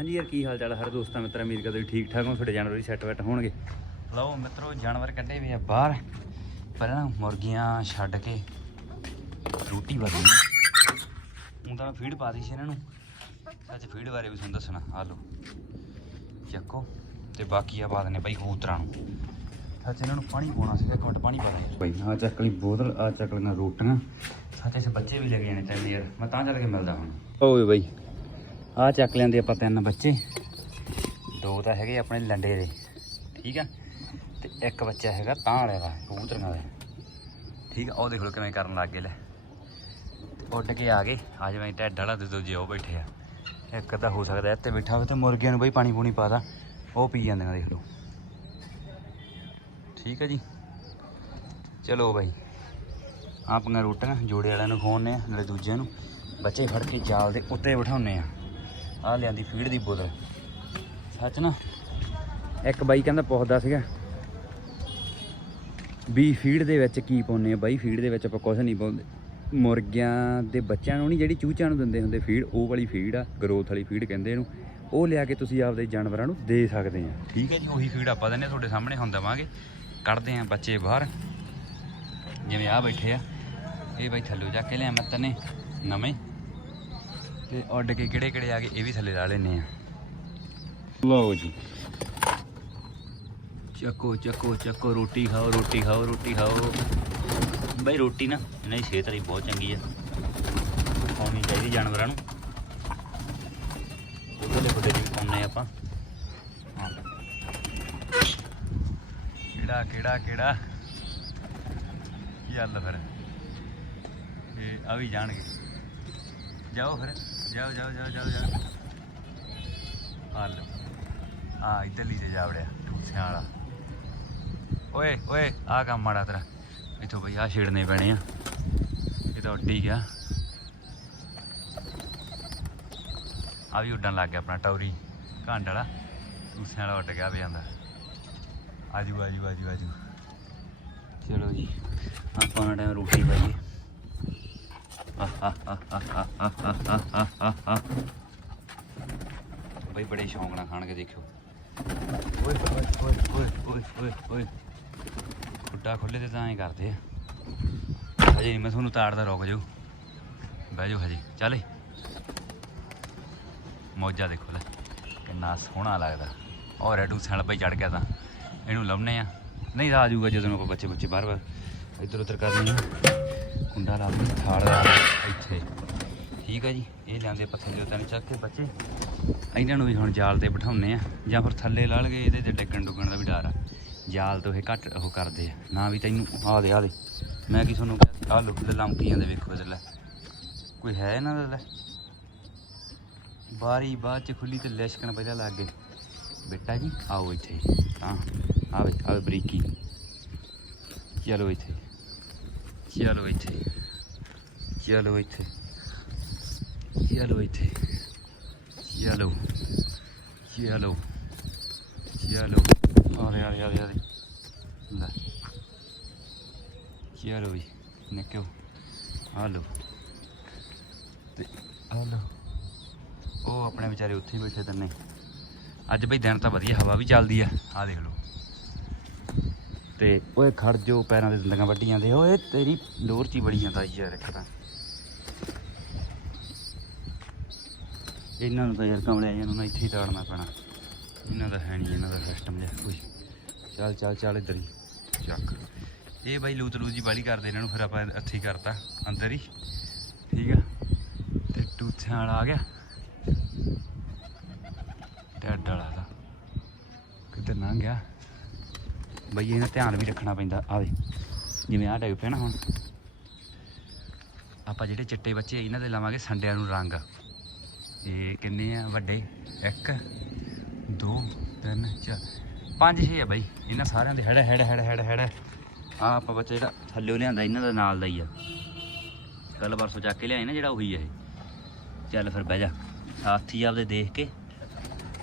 ਹਾਂਜੀ ਯਾਰ ਕੀ ਹਾਲ ਚਾਲ ਹਰ ਦੋਸਤਾਂ ਮਿੱਤਰਾਂ ਉਮੀਦ ਕਰਦੇ ਠੀਕ ਠਾਕ ਹੋ? ਤੁਹਾਡੇ ਜਾਨਵਰ ਵੀ ਸੈੱਟ ਵੈਟ ਹੋਣਗੇ। ਲਓ ਮਿੱਤਰੋ ਜਾਨਵਰ ਕੱਢੇ ਵੀ ਆ ਬਾਹਰ। ਪਹਿਲਾਂ ਮੁਰਗੀਆਂ ਛੱਡ ਕੇ ਰੋਟੀ ਵਧੀ ਹੁਣ ਤਾਂ ਫੀਡ ਪਾ ਦੀ ਸੀ ਇਹਨਾਂ ਨੂੰ। ਅੱਜ ਫੀਡ ਬਾਰੇ ਵੀ ਤੁਹਾਨੂੰ ਦੱਸਣਾ ਆ ਲਓ। ਚੱਕੋ ਤੇ ਬਾਕੀ ਆ ਪਾ ਦਨੇ ਬਾਈ ਕਬੂਤਰਾਂ ਨੂੰ। ਸੱਚ ਇਹਨਾਂ ਨੂੰ ਪਾਣੀ ਪਾਉਣਾ ਇੱਕ ਮਿੰਟ ਪਾਣੀ ਪਾ ਦੇ ਬਾਈ ਆ ਚੱਕ ਲਈ ਬੋਤਲ ਆ ਚੱਕ ਲਈਆਂ ਰੋਟੀਆਂ। ਸੱਚ ਇਸ ਬੱਚੇ ਵੀ ਲੱਗੇ ਜਾਣੇ ਚਾਹੀਦੇ ਯਾਰ। ਮੈਂ ਤਾਂ ਚੱਲ ਕੇ ਮਿਲਦਾ ਹੁਣ। ਓਏ ਬਾਈ ਆ ਚੱਕ ਲੈਂਦੇ ਆਪਾਂ ਤਿੰਨ ਬੱਚੇ। ਦੋ ਤਾਂ ਹੈਗੇ ਆਪਣੇ ਲੰਡੇ ਦੇ, ਠੀਕ ਆ? ਤੇ ਇੱਕ ਬੱਚਾ ਹੈਗਾ ਤਾਂ ਵਾਲੇ ਦਾ ਕਬੂਤਰਾਂ ਦਾ ਠੀਕ ਆ, ਉਹ ਦੇਖ ਲਓ ਕਿਵੇਂ ਕਰਨ ਲੱਗ ਗਏ ਲੈ। ਤੇ ਉੱਡ ਕੇ ਆ ਗਏ। ਅੱਜ ਮੈਂ ਢੱਡ ਵਾਲਾ ਤੇ ਦੂਜੇ ਉਹ ਬੈਠੇ ਆ। ਇੱਕ ਤਾਂ ਹੋ ਸਕਦਾ ਇੱਥੇ ਬੈਠਾ ਹੋਵੇ ਤੇ ਮੁਰਗਿਆਂ ਨੂੰ ਬਈ ਪਾਣੀ ਪੂਣੀ ਪਾਦਾ ਉਹ ਪੀ ਜਾਂਦੇ ਨੇ ਦੇਖ ਲਓ। ਠੀਕ ਆ ਜੀ। ਚਲੋ ਬਾਈ। ਆਪਣੀਆਂ ਰੋਟੀਆਂ ਜੋੜੇ ਵਾਲਿਆਂ ਨੂੰ ਖਵਾਉਂਦੇ ਆ, ਨਾਲੇ ਦੂਜਿਆਂ ਨੂੰ। ਬੱਚੇ ਫੜ ਕੇ ਜਾਲ ਦੇ ਉੱਤੇ ਬਿਠਾਉਂਦੇ ਆ। ਆਹ ਲਿਆਂਦੀ ਫੀਡ ਦੀ ਬੋਤਲ। ਸੱਚ ਨਾ? ਇੱਕ ਬਾਈ ਕਹਿੰਦਾ ਪੁੱਛਦਾ ਸੀਗਾ ਵੀ ਫੀਡ ਦੇ ਵਿੱਚ ਕੀ ਪਾਉਂਦੇ ਆ? ਬਾਈ ਫੀਡ ਦੇ ਵਿੱਚ ਆਪਾਂ ਕੁਝ ਨਹੀਂ ਪਾਉਂਦੇ। ਮੁਰਗਿਆਂ ਦੇ ਬੱਚਿਆਂ ਨੂੰ ਨਹੀਂ ਜਿਹੜੀ ਚੂਚਿਆਂ ਨੂੰ ਦਿੰਦੇ ਹੁੰਦੇ ਫੀਡ ਉਹ ਵਾਲੀ ਫੀਡ ਆ ਗਰੋਥ ਵਾਲੀ ਫੀਡ ਕਹਿੰਦੇ ਇਹਨੂੰ। ਉਹ ਲਿਆ ਕੇ ਤੁਸੀਂ ਆਪਦੇ ਜਾਨਵਰਾਂ ਨੂੰ ਦੇ ਸਕਦੇ ਆ। ਠੀਕ ਹੈ ਜੀ ਉਹੀ ਫੀਡ ਆਪਾਂ ਹਾਂ, ਤੁਹਾਡੇ ਸਾਹਮਣੇ ਹੁਣ ਦੇਵਾਂਗੇ। ਕੱਢਦੇ ਆ ਬੱਚੇ ਬਾਹਰ। ਜਿਵੇਂ ਆ ਬੈਠੇ ਆ। ਇਹ ਬਾਈ ਥੱਲੇ ਜਾ ਕੇ ਲਿਆ ਮੈਂ ਤਨੇ ਨਵੇਂ। ਤੇ ਉੱਡ ਕੇ ਕਿਹੜੇ ਕਿਹੜੇ ਆ ਗਏ ਇਹ ਵੀ ਥੱਲੇ ਲਾ ਲੈਨੇ ਆ। ਲਓ ਜੀ। ਚੱਕੋ ਚੱਕੋ ਚੱਕੋ ਰੋਟੀ ਖਾਓ ਰੋਟੀ ਖਾਓ ਰੋਟੀ ਖਾਓ। ਬਈ ਰੋਟੀ ਨਾ ਇਹਨਾਂ ਦੀ ਸਿਹਤ ਲਈ ਬਹੁਤ ਚੰਗੀ ਆ। ਖਾਣੀ ਚਾਹੀਦੀ ਜਾਨਵਰਾਂ ਨੂੰ। ਉਹਦੇ ਲਈ ਵੀ ਪਾਉਂਦੇ ਆਪਾਂ। ਕਿਹੜਾ ਕਿਹੜਾ ਕਿਹੜਾ? ਚੱਲ ਫਿਰ? ਇਹ ਆ ਵੀ ਜਾਣਗੇ। ਜਾਓ ਫਿਰ। ਜਾਓ ਜਾਓ ਜਾਓ ਜਾਓ ਜਾਓ। ਆ ਲਓ ਆ ਇੱਧਰਲੀ ਤੇ ਜਾ ਵੜਿਆ ਠੂਸਿਆਂ ਵਾਲਾ। ਓਏ ਓਏ, ਆ ਕੰਮ ਮਾੜਾ ਤੇਰਾ। ਇਥੋਂ ਬਈ ਆ ਛੇੜਨੇ ਪੈਣੇ ਆ। ਇਹ ਤਾਂ ਉੱਡੀ ਗਿਆ। ਆ ਵੀ ਉੱਡਣ ਲੱਗ ਗਿਆ ਆਪਣਾ ਟੌਰੀ। ਘੰਡ ਵਾਲਾ। ਠੂਸਿਆਂ ਵਾਲਾ ਉੱਡ ਗਿਆ ਵੀ ਜਾਂਦਾ ਆਜੂ ਆਜੂ ਆਜੂ ਆਜੂ। ਚਲੋ ਜੀ, ਆਪਾਂ ਨਾ ਟਾਈਮ ਰੋਟੀ ਪਾਈਏ ਬਈ ਬੜੇ ਸ਼ੌਂਕ ਨਾਲ ਖਾਣ ਕੇ ਦੇਖਿਓ। ਓਏ ਓਏ ਓਏ ਓਏ ਓਏ ਓਏ ਓਏ। ਖੁੱਡਾ ਖੋਲੇ ਤੇ ਤਾਂ ਐਂ ਕਰਦੇ ਆ। ਹਜੇ ਨਹੀਂ ਮੈਂ ਤੁਹਾਨੂੰ ਤਾੜਦਾ ਰੁਕ ਜਾਓ। ਬਹਿ ਜਾਓ ਹਜੇ ਚੱਲ। ਮੌਜਾ ਦੇਖੋ ਲੈ। ਕਿੰਨਾ ਸੋਹਣਾ ਲੱਗਦਾ। ਔਰ ਐਡੂ ਸਣ ਬਈ ਚੜ ਗਿਆ ਤਾਂ। ਇਹਨੂੰ ਲਾਉਨੇ ਆ। ਨਹੀਂ ਆ ਜਾਊਗਾ ਜਦੋਂ ਆਪਾਂ ਬੱਚੇ ਬੱਚੇ ਬਾਹਰ ਬਾਹਰ ਇੱਧਰ ਉੱਧਰ ਕਰਨੀ ਆ। ਕੁੰਡਾ ਲਾ ਦੇ ਥਾੜ ਦਾ ਇੱਥੇ। ਠੀਕ ਆ ਜੀ, ਇਹ ਲਿਆਂਦੇ ਪੱਥਰ ਦੇ ਉੱਤੇ ਚੱਕ ਕੇ ਬੱਚੇ। ਇਹਨਾਂ ਨੂੰ ਵੀ ਹੁਣ ਜਾਲ ਤੇ ਬਿਠਾਉਨੇ ਆ, ਜਾਂ ਫਿਰ ਥੱਲੇ ਲਾ ਲਗੇ ਇਹਦੇ ਤੇ ਡਿੱਗਣ ਡੁੱਗਣ ਦਾ ਵੀ ਡਰ ਆ। ਜਾਲ ਤੋਂ ਇਹ ਘੱਟ ਉਹ ਕਰਦੇ ਆ। ਨਾ ਵੀ ਤੈਨੂੰ ਆ ਦੇ ਆ ਦੇ। ਮੈਂ ਕੀ ਤੁਹਾਨੂੰ ਕਿਹਾ ਆ ਲੁੱਕ ਦੇ ਲੰਕੀਆਂ ਦੇ ਵੇਖੋ ਇਧਰ ਲੈ ਕੋਈ ਹੈ ਇਹਨਾਂ ਦਾ ਲੈ? ਬਾਰੀ ਬਾਅਦ ਚ ਖੁੱਲੀ ਤੇ ਲਿਸ਼ਕਣ ਪਹਿਲਾਂ ਲੱਗ ਗਏ। ਬੇਟਾ ਜੀ, ਆਓ ਇੱਥੇ। ਹਾਂ, ਆਵੇ ਆਵੇ ਬਰੀਕੀ। ਚਲੋ ਇੱਥੇ। ਚਲੋ ਇੱਥੇ? ਚਲੋ ਇੱਥੇ? ਚਲੋ ਇੱਥੇ? ਚਲੋ ਚਲੋ ਚਲੋ ਆਰੇ ਆਰੇ ਆਰੇ ਆਰੇ ਲੈ। ਚਲੋ ਜੀ ਨਿਕੋ ਆ ਲਓ। ਤੇ ਆ ਲਓ। ਉਹ ਆਪਣੇ ਵਿਚਾਰੇ ਉੱਥੇ ਬੈਠੇ ਤੰਨੇ। ਅੱਜ ਬਈ ਦਿਨ ਤਾਂ ਵਧੀਆ, ਹਵਾ ਵੀ ਚੱਲਦੀ ਆ। ਆ ਦੇਖ ਲਓ। ਤੇ ਓਏ ਖੜ ਜੋ, ਪੈਰਾਂ ਦੇ ਦੰਦਾਂ ਵੱਢੀ ਜਾਂਦੇ ਓਏ ਤੇਰੀ ਲੋਰ ਚ ਹੀ ਬੜੀ ਜਾਂਦਾ ਯਾਰ ਇੱਕ ਇਹਨਾਂ ਨੂੰ ਤਾਂ ਯਾਰ ਕਮਲਿਆ ਇਹਨਾਂ ਨੂੰ ਇੱਥੇ ਹੀ ਤਾੜਨਾ ਪੈਣਾ। ਇਹਨਾਂ ਦਾ ਹੈ ਨਹੀਂ, ਇਹਨਾਂ ਦਾ ਸਿਸਟਮ ਜਿਹਾ ਕੋਈ ਚੱਲ ਚੱਲ ਚੱਲ ਇੱਧਰ ਹੀ। ਚੱਕ। ਇਹ ਬਾਈ ਲੂਤ ਲੂਤ ਜੀ ਬਾਲੀ ਕਰਦੇ ਇਹਨਾਂ ਨੂੰ, ਫਿਰ ਆਪਾਂ ਇੱਥੇ ਹੀ ਕਰਤਾ, ਅੰਦਰ ਹੀ। ਠੀਕ ਆ? ਤੇ ਟੂਥਿਆਂ ਵਾਲਾ ਆ ਗਿਆ। ਡੱਡ ਵਾਲਾ ਦਾ। ਕਿੱਧਰ ਨਾ ਗਿਆ। ਬਈ ਇਹਦਾ ਧਿਆਨ ਵੀ ਰੱਖਣਾ ਪੈਂਦਾ ਆਵੇ ਜਿਵੇਂ ਆਹ ਡਿੱਗ ਪਿਆ ਨਾ ਹੁਣ। ਆਪਾਂ ਜਿਹੜੇ ਚਿੱਟੇ ਬੱਚੇ ਇਹਨਾਂ ਦੇ ਲਾਵਾਂਗੇ ਸੰਡਿਆਂ ਨੂੰ ਰੰਗ। ਇਹ ਕਿੰਨੇ ਆ? ਵੱਡੇ 1 2 3 4 5 6 ਆ ਬਾਈ। ਇਹਨਾਂ ਸਾਰਿਆਂ ਦੇ ਹੈੜ ਹੈਡ ਹੈਡ ਹੈਡ ਹੈਡ ਆ ਆਪਾਂ ਬੱਚਾ ਜਿਹੜਾ ਥੱਲੇ ਲਿਆਂਦਾ, ਇਹਨਾਂ ਦਾ ਨਾਲ ਦਾ ਹੀ ਆ। ਕੱਲ ਪਰਸੋਂ ਚੱਕ ਕੇ ਲਿਆਏ ਨਾ, ਜਿਹੜਾ ਉਹੀ ਆ ਇਹ। ਚੱਲ ਫਿਰ ਬਹਿ ਜਾ। ਸਾਥੀ ਆਪਦੇ ਦੇਖ ਕੇ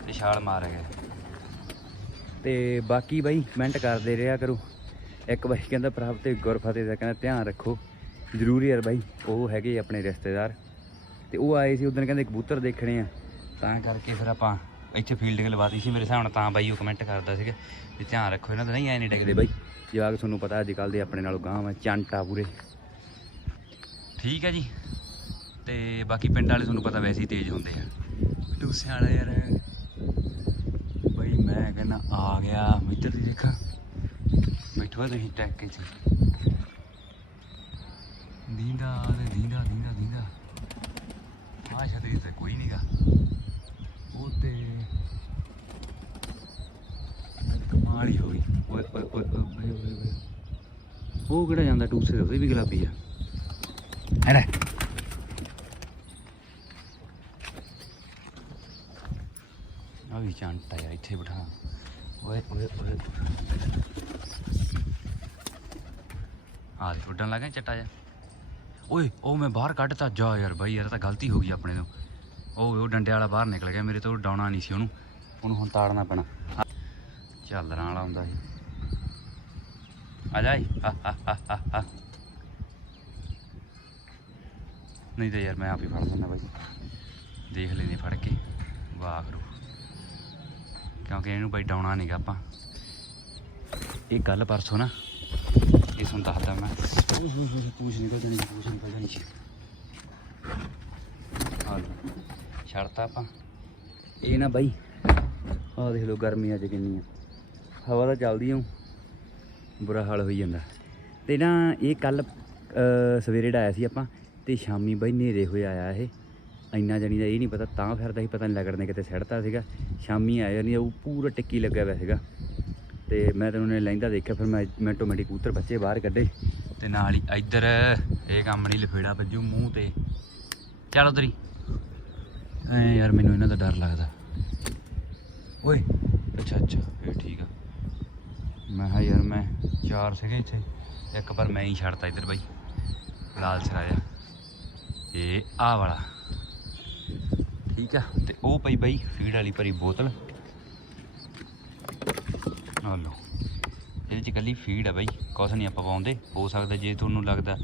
ਤੇ ਛਾਲ ਮਾਰ ਗਿਆ। ਤੇ ਬਾਕੀ ਬਾਈ ਕਮੈਂਟ ਕਰਦੇ ਰਿਹਾ ਕਰੋ। ਇੱਕ ਬਾਈ ਕਹਿੰਦਾ ਪ੍ਰਭ ਤੇ ਗੁਰਫਤਿਹ ਦਾ ਕਹਿੰਦਾ ਧਿਆਨ ਰੱਖੋ। ਜ਼ਰੂਰ ਯਾਰ ਬਾਈ ਉਹ ਹੈਗੇ ਆਪਣੇ ਰਿਸ਼ਤੇਦਾਰ। ਤੇ ਉਹ ਆਏ ਸੀ ਉਦੋਂ ਕਹਿੰਦੇ ਕਬੂਤਰ ਦੇਖਣੇ ਆ। ਤਾਂ ਕਰਕੇ ਫਿਰ ਆਪਾਂ ਇੱਥੇ ਫੀਲਡਿੰਗ ਲਵਾਤੀ ਸੀ ਮੇਰੇ ਹਿਸਾਬ ਨਾਲ ਤਾਂ ਬਾਈ ਉਹ ਕਮੈਂਟ ਕਰਦਾ ਸੀਗਾ ਵੀ ਧਿਆਨ ਰੱਖੋ ਇਹਨਾਂ ਦਾ ਨਹੀਂ ਐ ਨਹੀਂ ਡਿੱਗਦੇ। ਬਾਈ। ਜਵਾਕ ਤੁਹਾਨੂੰ ਪਤਾ ਅੱਜ ਕੱਲ ਦੇ ਆਪਣੇ ਨਾਲੋਂ ਗਾਂਵ ਆ ਚੰਟਾ ਪੂਰੇ। ਠੀਕ ਹੈ ਜੀ। ਤੇ ਬਾਕੀ ਪਿੰਡ ਵਾਲੇ ਤੁਹਾਨੂੰ ਪਤਾ ਵੈਸੇ ਹੀ ਤੇਜ਼ ਹੁੰਦੇ ਆ। ਟੂਸਿਆਂ ਵਾਲੇ ਯਾਰ ਮੈਂ ਕਹਿੰਦਾ, ਆ ਗਿਆ। ਇੱਧਰ ਦੀ ਦੇਖਾਂ। ਬੈਠੋ ਤੁਸੀਂ ਟੈਕ ਚ। ਦੀਂਦਾ ਤੇ ਦੀਂਦਾ ਦੀਂਦਾ ਦੀਂਦਾ। ਆ ਛਤਰੀ ਤੇ ਕੋਈ ਨਹੀਂਗਾ ਉਹ ਤੇ ਕਮਾਲ ਹੀ ਹੋ ਗਈ। ਓਏ ਓਏ ਓਏ ਓਏ ਓਏ ਉਹ ਕਿਹੜਾ ਜਾਂਦਾ, ਟੂਸੇ ਦੇ ਉਹਦੇ ਵੀ ਗੁਲਾਬੀ ਆ। ਹੈ ਨਾ? ਆ ਚੰਟਾ ਯਾਰ, ਇੱਥੇ ਬਿਠਾ। ਓਏ ਓਏ ਓਏ। ਆ ਦੇ ਉੱਡਣ ਲੱਗਾ ਚੱਟਾ ਜਾ ਓਏ, ਉਹ ਮੈਂ ਬਾਹਰ ਕੱਢਤਾ ਜਾ ਯਾਰ ਬਾਈ, ਯਾਰ ਤਾਂ ਗਲਤੀ ਹੋ ਗਈ ਆਪਣੇ ਤੋਂ। ਉਹ ਉਹ ਡੰਡੇ ਵਾਲਾ ਬਾਹਰ ਨਿਕਲ ਗਿਆ, ਮੇਰੇ ਤੋਂ ਡਾਉਣਾ ਨਹੀਂ ਸੀ ਉਹਨੂੰ। ਉਹਨੂੰ ਹੁਣ ਤਾੜਨਾ ਪੈਣਾ। ਚੱਲ ਰਾਂ ਵਾਲਾ ਹੁੰਦਾ ਸੀ। ਆ ਜਾ ਹਾ ਹਾ ਹਾ ਨਹੀਂ ਤਾਂ ਯਾਰ ਮੈਂ ਆਪ ਹੀ ਫੜ ਲੈਂਦਾ ਬਾਈ। ਦੇਖ ਲੈਨੇ ਫੜ ਕੇ। ਵਾਹ ਕਰੋ। ਕਿਉਂਕਿ ਇਹਨੂੰ ਬਾਈ ਡਾਉਣਾ ਨਹੀਂਗਾ ਆਪਾਂ। ਇਹ ਗੱਲ ਪਰਸੋਂ ਨਾ ਇਹ ਤੁਹਾਨੂੰ ਦੱਸਦਾ ਮੈਂ। ਪੂਛ ਨਿਕਲ ਜਾਣੀ ਪੂਛ ਨਿਕਲ ਜਾਣੀ ਲਓ ਛੱਡਤਾ ਆਪਾਂ। ਇਹ ਨਾ ਬਾਈ ਆਹ ਦੇਖ ਲਓ ਗਰਮੀ ਅੱਜ ਕਿੰਨੀ ਆ। ਹਵਾ ਤਾਂ ਚੱਲਦੀ ਆ ਬੁਰਾ ਹਾਲ ਹੋਈ ਜਾਂਦਾ। ਤੇ ਨਾ ਇਹ ਕੱਲ ਸਵੇਰੇ ਡਾਇਆ ਸੀ ਆਪਾਂ ਤੇ ਸ਼ਾਮੀ ਬਾਈ ਨੇਰੇ ਹੋਏ ਆਇਆ ਇਹ। ਇੰਨਾ ਜਣੀ ਦਾ ਇਹ ਨਹੀਂ ਪਤਾ, ਤਾਂ ਫਿਰਦਾ ਸੀ, ਪਤਾ ਨਹੀਂ ਲੱਗਣ ਨੇ ਕਿਤੇ ਸੜਤਾ ਸੀਗਾ, ਸ਼ਾਮੀ ਆਇਆ ਨਹੀਂ, ਉਹ ਪੂਰਾ ਟਿੱਕੀ ਲੱਗਿਆ ਹੋਇਆ ਸੀਗਾ। ਤੇ ਮੈਂ ਤੈਨੂੰ ਨੇ ਲੈਂਦਾ ਦੇਖਿਆ, ਫਿਰ ਮੈਂ ਮਿੰਟੋ ਮਿੰਟੀ ਕਬੂਤਰ ਬੱਚੇ ਬਾਹਰ ਕੱਢੇ। ਤੇ ਨਾਲ ਹੀ ਇੱਧਰ ਇਹ ਕੰਮ ਨਹੀਂ, ਲਫੇੜਾ ਵੱਜੂ ਮੂੰਹ ਤੇ। ਚੱਲ ਉਧਰੀ ਐ ਯਾਰ, ਮੈਨੂੰ ਇਹਨਾਂ ਦਾ ਡਰ ਲੱਗਦਾ। ਓਏ, ਅੱਛਾ ਅੱਛਾ, ਇਹ ਠੀਕ ਆ। ਮੈਂ ਹਾਂ ਯਾਰ, ਮੈਂ ਚਾਰ ਸੀਗੇ ਇੱਥੇ। ਇੱਕ ਪਰ ਮੈਂ ਹੀ ਛੱਡਤਾ ਇੱਧਰ ਬਾਈ ਲਾਲ ਸਰਾਇਆ ਇਹ ਆ ਵਾਲਾ। ਠੀਕ ਆ, ਤੇ ਉਹ ਪਈ ਬਾਈ ਫੀਡ ਵਾਲੀ ਭਰੀ ਬੋਤਲ। ਆ ਲਓ, ਇਹਦੇ ਚ ਕੱਲੀ ਫੀਡ ਆ ਬਈ, ਕੁਛ ਨਹੀਂ ਆਪਾਂ ਪਾਉਂਦੇ। ਹੋ ਸਕਦਾ ਜੇ ਤੁਹਾਨੂੰ ਲੱਗਦਾ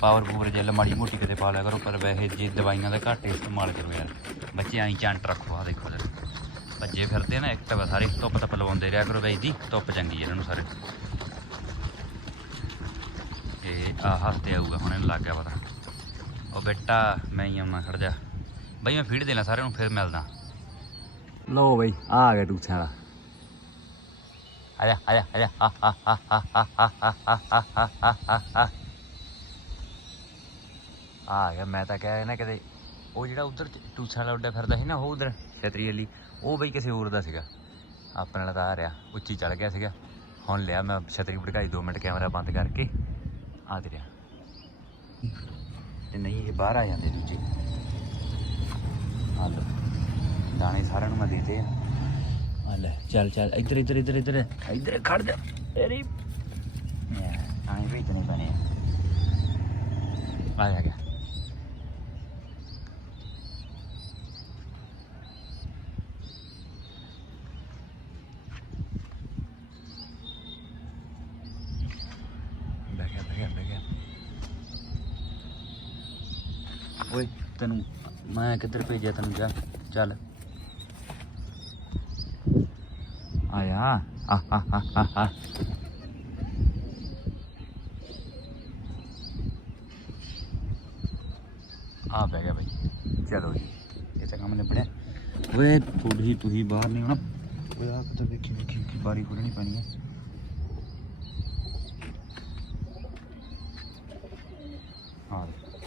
ਪਾਵਰ ਪੂਵਰ ਜੈਲ ਮਾੜੀ ਮੋਟੀ ਕਿਤੇ ਪਾ ਲਿਆ ਕਰੋ, ਪਰ ਵੈਸੇ ਜੇ ਦਵਾਈਆਂ ਦਾ ਘੱਟ ਇਸਤੇਮਾਲ ਕਰੋ ਯਾਰ। ਬੱਚੇ ਐਂ ਚੰਟ ਰੱਖੋ ਆ ਦੇਖੋ ਜਰਾ। ਭੱਜੇ ਫਿਰਦੇ ਆ ਨਾ, ਇੱਕ ਤਾਂ ਸਾਰੇ ਧੁੱਪ ਤੱਪ ਲਵਾਉਂਦੇ ਰਿਹਾ ਕਰੋ ਬਾਈ ਦੀ ਧੁੱਪ ਚੰਗੀ ਹੈ ਇਹਨਾਂ ਨੂੰ ਸਾਰੇ। ਇਹ ਆ ਹਫ਼ਤੇ ਆਊਗਾ, ਹੁਣ ਇਹਨੂੰ ਲੱਗ ਗਿਆ ਪਤਾ। ਉਹ ਬੇਟਾ, ਮੈਂ ਹੀ ਆਉਣਾ, ਖੜ ਜਾ। ਬਾਈ ਮੈਂ ਫੀਡ ਦੇਣਾ ਸਾਰਿਆਂ ਨੂੰ ਫਿਰ ਮਿਲਦਾ ਲੋ ਬਾਈ ਆ ਗਿਆ ਟੂਥਿਆਂ ਦਾ ਆਜਾ ਆਜਾ ਆਜਾ ਆ ਗਿਆ ਮੈਂ ਤਾਂ ਕਹਿਆ ਨਾ ਕਿਤੇ ਉਹ ਜਿਹੜਾ ਉਧਰ ਟੂਥਿਆਂ ਵਾਲਾ ਉੱਡਾ ਫਿਰਦਾ ਸੀ ਨਾ ਉਹ ਉਧਰ ਛਤਰੀ ਵਾਲੀ ਉਹ ਬਈ ਕਿਸੇ ਹੋਰ ਦਾ ਸੀਗਾ ਆਪਣੇ ਨਾਲ ਆ ਰਿਹਾ ਉੱਚੀ ਚੜ ਗਿਆ ਸੀਗਾ ਹੁਣ ਲਿਆ ਮੈਂ ਛਤਰੀ ਭੜਕਾਈ 2 ਮਿੰਟ ਕੈਮਰਾ ਬੰਦ ਕਰਕੇ ਆ ਤੇ ਰਿਹਾ ਤੇ ਨਹੀਂ ਇਹ ਬਾਹਰ ਆ ਜਾਂਦੇ ਦੂਜੇ ਆ ਲੋ ਦਾਣੇ ਸਾਰਿਆਂ ਨੂੰ ਮੈਂ ਦੇਤੇ ਆ। ਆ ਲੈ ਚੱਲ ਚੱਲ ਇੱਧਰ ਇੱਧਰ ਇੱਧਰ ਇੱਧਰ। ਇੱਧਰ ਖੜ ਜਾ। ਤੇਰੀ ਆਏ ਵੀ ਇਤਨੇ ਬਣੇ ਆ। ਆ ਗਿਆ। ਓਏ ਤੈਨੂੰ ਮੈਂ ਕਿੱਧਰ ਭੇਜਿਆ ਤੈਨੂੰ? ਜਾ, ਚੱਲ। ਆਇਆ ਆ ਆ ਆ ਆ ਆ ਬਹਿ ਗਿਆ ਬਈ। ਚਲੋ ਜੀ, ਇਹ ਤਾਂ ਕੰਮ ਨਿਬੜਿਆ। ਓਏ ਥੋੜੀ ਤੁਸੀਂ ਬਾਹਰ ਨਹੀਂ ਆਉਣਾ ਓਏ ਆ ਕਿਤੇ ਵੇਖੀ ਵੇਖੀ ਵੇਖੀ ਬਾਰੀ ਖੋਲਣੀ ਪੈਣੀ ਹੈ ਹਾਂ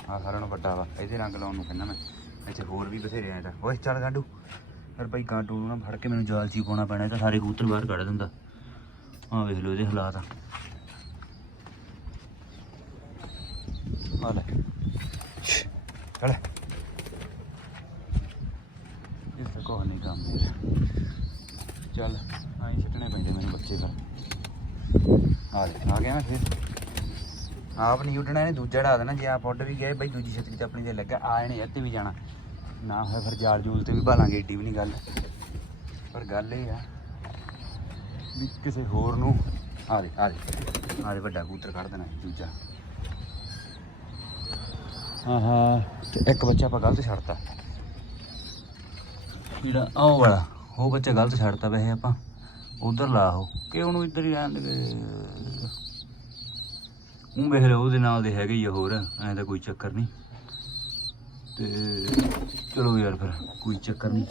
ਆ ਸਾਰਿਆਂ ਨੂੰ ਵੱਡਾ ਵਾ। ਇਹਦੇ ਰੰਗ ਲਾਉਣ ਨੂੰ ਕਹਿੰਦਾ ਮੈਂ। ਇੱਥੇ ਹੋਰ ਵੀ ਬਥੇਰੇ ਆ ਤਾਂ। ਓਏ, ਚੱਲ ਗਾਂਡੂ। ਪਰ ਭਾਈ ਗਾਂਡੂ ਨੂੰ ਨਾ ਫੜ ਕੇ ਮੈਨੂੰ ਜਾਲ 'ਚ ਹੀ ਪਾਉਣਾ ਪੈਣਾ ਤਾਂ ਸਾਰੇ ਕਬੂਤਰ ਬਾਹਰ ਕੱਢ ਦਿੰਦਾ। ਆ ਵੇਖ ਲਓ ਇਹਦੇ ਹਾਲਾਤ ਆ। ਲੈ। ਚੱਲ। ਇਸ ਤਾਂ ਕੋਈ ਨਹੀਂ ਕੰਮ ਚੱਲ ਆਈ ਸਿੱਟਣੇ ਪੈਂਦੇ ਮੈਨੂੰ ਬੱਚੇ ਫਿਰ ਆ ਲੈ, ਆ ਗਿਆ ਮੈਂ ਫਿਰ। ਆਪ ਨਹੀਂ ਉੱਡਣਾ, ਇਹਨੇ ਦੂਜਾ ਢਾ ਦੇਣਾ, ਜੇ ਆਪ ਉੱਡ ਵੀ ਗਏ ਬਈ ਦੂਜੀ ਛਤਰੀ ਤੇ ਆਪਣੀ ਤੇ ਲੱਗਾ, ਆ ਇਹਨੇ ਇੱਥੇ ਵੀ ਜਾਣਾ। ਨਾ ਹੋਇਆ ਫਿਰ ਜਾਲ ਜੂਲ ਤੇ ਵੀ ਭਾਲਾਂਗੇ, ਏਡੀ ਵੀ ਨਹੀਂ ਗੱਲ। ਪਰ ਗੱਲ ਇਹ ਆ ਵੀ ਕਿਸੇ ਹੋਰ ਨੂੰ, ਆ ਦੇ ਆ ਦੇ ਆ ਦੇ ਵੱਡਾ ਕਬੂਤਰ ਕੱਢ ਦੇਣਾ, ਦੂਜਾ। ਆਹਾ, ਤੇ ਇੱਕ ਬੱਚਾ ਆਪਾਂ ਗਲਤ ਛੱਡਤਾ। ਜਿਹੜਾ ਆਹ ਵਾਲਾ, ਉਹ ਬੱਚਾ ਗਲਤ ਛੱਡਤਾ ਵੈਸੇ ਆਪਾਂ। ਉਧਰ ਲਾ ਕਿ ਉਹਨੂੰ ਇੱਧਰ ਹੀ ਰਹਿਣ ਦੇ ਉਹ ਵੇਖ ਲਓ ਉਹਦੇ ਨਾਲ ਦੇ ਹੈਗੇ ਹੀ ਆ ਹੋਰ, ਐਂ ਤਾਂ ਕੋਈ ਚੱਕਰ ਨਹੀਂ। ਤੇ ਚਲੋ ਯਾਰ ਫਿਰ, ਕੋਈ ਚੱਕਰ ਨਹੀਂ।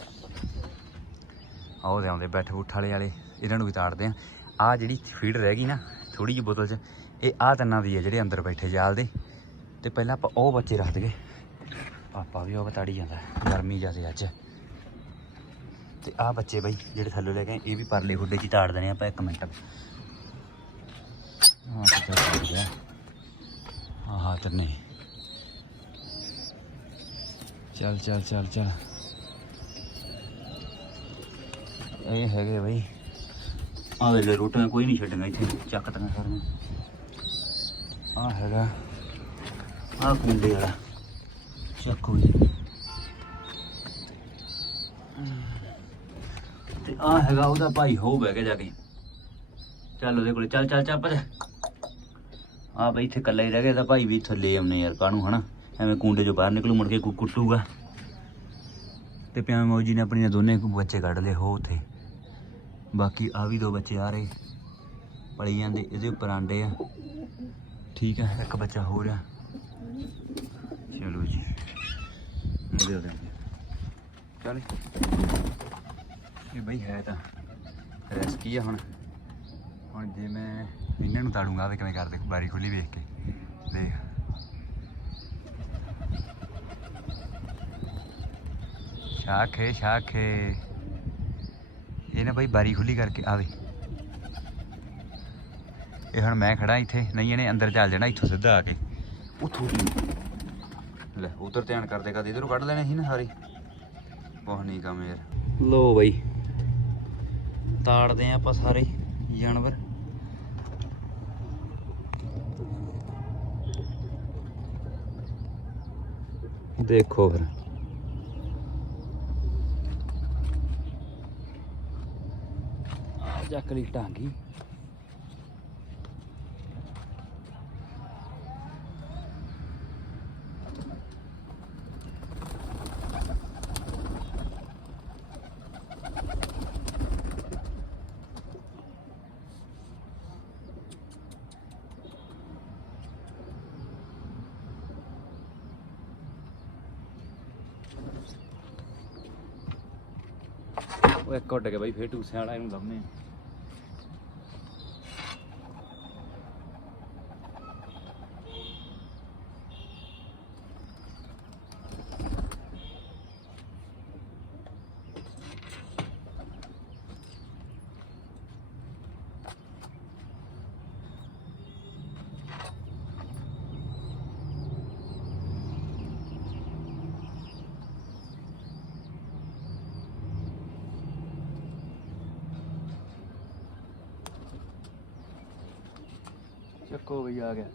ਆਓ ਦੇ ਆਉਂਦੇ ਬੈਠ ਉੱਠ ਵਾਲੇ ਵਾਲੇ, ਇਹਨਾਂ ਨੂੰ ਵੀ ਤਾੜਦੇ ਆ। ਆ ਜਿਹੜੀ ਫੀਡ ਰਹਿ ਗਈ ਨਾ ਥੋੜੀ ਜਿਹੀ ਬੋਤਲ 'ਚ, ਇਹ ਆ ਤੰਨਾਂ ਦੀ ਹੈ ਜਿਹੜੇ ਅੰਦਰ ਬੈਠੇ ਜਾਲ ਦੇ। ਤੇ ਪਹਿਲਾਂ ਆਪਾਂ ਉਹ ਬੱਚੇ ਰੱਖ ਦਈਏ। ਪਾਪਾ ਵੀ ਉਹ ਤਾੜੀ ਜਾਂਦਾ, ਗਰਮੀ ਜ਼ਿਆਦਾ ਅੱਜ। ਤੇ ਆ ਬੱਚੇ ਬਈ, ਜਿਹੜੇ ਥੱਲੇ ਲੈ ਕੇ ਇਹ ਵੀ ਪਰਲੇ ਖੁੱਡੇ 'ਚ ਹੀ ਤਾੜ ਦੇਣੇ ਆਪਾਂ ਇੱਕ ਮਿੰਟ। ਹਾਂ ਕਿੱਥੇ ਗਿਆ ਆਹ ਤੰਨੇ ਚੱਲ ਚੱਲ ਚੱਲ ਚੱਲ। ਇਹ ਹੈਗੇ ਬਈ। ਆਹ ਦੇ ਲੈ, ਰੋਟੀਆਂ ਕੋਈ ਨਹੀਂ ਛੱਡਣਾ ਇੱਥੇ। ਚੱਕ ਤਣਾ ਸਾਰੀਆਂ। ਆਹ ਹੈਗਾ। ਆਹ ਕੁੰਡੇ ਵਾਲਾ। ਚੱਕੋ ਜੀ। ਤੇ ਆਹ ਹੈਗਾ ਉਹਦਾ ਭਾਈ ਹੋ ਬਹਿ ਕੇ ਜਾ ਕੇ। ਚੱਲ ਉਹਦੇ ਕੋਲੇ। ਚੱਲ ਚੱਲ ਚੱਲ ਭੱਜ ਆ ਬਈ ਇੱਥੇ ਇਕੱਲਾ ਹੀ ਰਹਿ ਗਿਆ ਤਾਂ ਭਾਈ ਵੀ ਥੱਲੇ ਆਉਨੇ ਯਾਰ ਕਾਹਨੂੰ, ਹਨਾ? ਐਵੇਂ ਕੁੰਡੇ ਚੋਂ ਬਾਹਰ ਨਿਕਲੂ, ਮੁੜ ਕੇ ਕੋਈ ਕੁੱਟੂਗਾ। ਤੇ ਪਿਆਵੇਂ ਮੌਜੀ ਨੇ ਆਪਣੀਆਂ ਦੋਨੇ ਬੱਚੇ ਕੱਢ ਲਏ ਹੋ ਉੱਥੇ। ਬਾਕੀ ਆ ਵੀ ਦੋ ਬੱਚੇ ਆ ਰਹੇ। ਪਲੀ ਜਾਂਦੇ, ਇਹਦੇ ਉੱਪਰ ਆਂਡੇ ਆ। ਠੀਕ ਆ, ਇੱਕ ਬੱਚਾ ਹੋਰ ਆ। ਚਲੋ ਜੀ। ਉਹਦੇ ਉਹਦੇ ਚੱਲ। ਇਹ ਬਈ ਹੈ ਤਾਂ। ਰੈਸਕੀ ਆ ਹੁਣ? ਹੁਣ ਜੇ ਮੈਂ ਇਹਨਾਂ ਨੂੰ ਤਾੜੂਗਾ ਤੇ ਕਿਵੇਂ ਕਰਦੇ ਬਾਰੀ ਖੁੱਲੀ ਵੇਖ ਕੇ। ਦੇਖ। ਸ਼ਾਖੇ ਸ਼ਾਖੇ। ਇਹ ਬਈ ਬਾਰੀ ਖੁੱਲੀ ਕਰਕੇ ਆਵੇ। ਇਹ ਹੁਣ ਮੈਂ ਖੜਾ ਇੱਥੇ, ਨਹੀਂ ਇਹਨੇ ਅੰਦਰ ਚੱਲ ਜਾਣਾ, ਇੱਥੋਂ ਸਿੱਧਾ ਆ ਕੇ। ਉੱਥੋਂ ਲੈ, ਉਧਰ ਧਿਆਨ ਕਰਦੇ ਕਦੇ ਇਧਰੋਂ ਕੱਢ ਲੈਣੇ ਸੀ ਨਾ ਸਾਰੇ। ਬਹੁਤ ਨਹੀਂ ਕੰਮ ਯਾਰ। ਲੋ ਬਈ। ਤਾੜਦੇ ਆ ਆਪਾਂ ਸਾਰੇ, ਜਾਨਵਰ। ਦੇਖੋ ਫਿਰ। ਆ ਚੱਕ ਲਈ ਟਾਂਗੀ ਉਹ ਇੱਕ ਉੱਡ ਕੇ ਬਾਈ ਫੇਰ ਟੂਸਿਆਂ ਵਾਲਾ ਇਹਨੂੰ ਲੱਭਨੇ ਆ ਚੱਕੋ ਬਈ ਆ ਗਿਆ।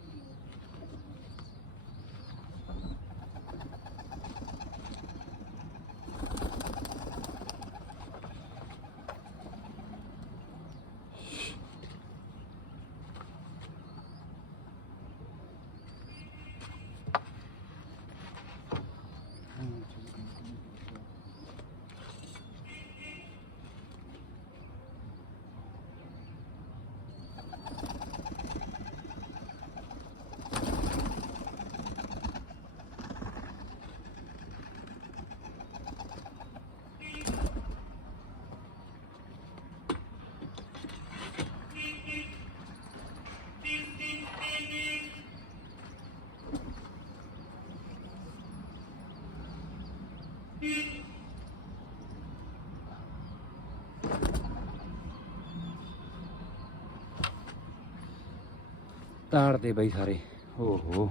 ਤਾੜਦੇ ਬਈ ਸਾਰੇ। ਓਹੋ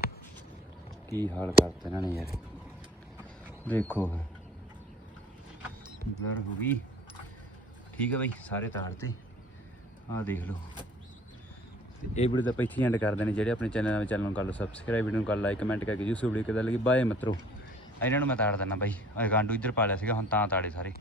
ਕੀ ਹਾਲ ਕਰਤਾ ਇਹਨਾਂ ਨੇ ਯਾਰ। ਦੇਖੋ ਬਲਰ ਹੋ ਗਈ। ਠੀਕ ਹੈ ਬਈ ਸਾਰੇ ਤਾੜਤੇ। ਆਹ ਦੇਖ ਲਓ। ਤੇ ਇਹ ਵੀਡੀਓ ਦਾ ਪਹਿਲਾਂ ਐਂਡ ਕਰਦੇ ਨੇ ਜਿਹੜੇ ਆਪਣੇ ਚੈਨਲ ਨਾਲ ਚੈਨਲ ਨੂੰ ਕਰ ਲਓ ਸਬਸਕ੍ਰਾਈਬ ਵੀਡੀਓ ਨੂੰ ਕਰ ਲਾਈਕ ਕਮੈਂਟ ਕਰਕੇ ਜੀ ਵੀਡੀਓ ਕਿਦਾਂ ਲੱਗੀ ਬਾਏ ਮਿੱਤਰੋ। ਇਹਨਾਂ ਨੂੰ ਮੈਂ ਤਾੜ ਦਿੰਦਾ ਬਾਈ। ਆ ਗਾਂਡੂ ਇੱਧਰ ਪਾ ਲਿਆ ਸੀਗਾ ਹੁਣ ਤਾਂ ਤਾੜੇ ਸਾਰੇ।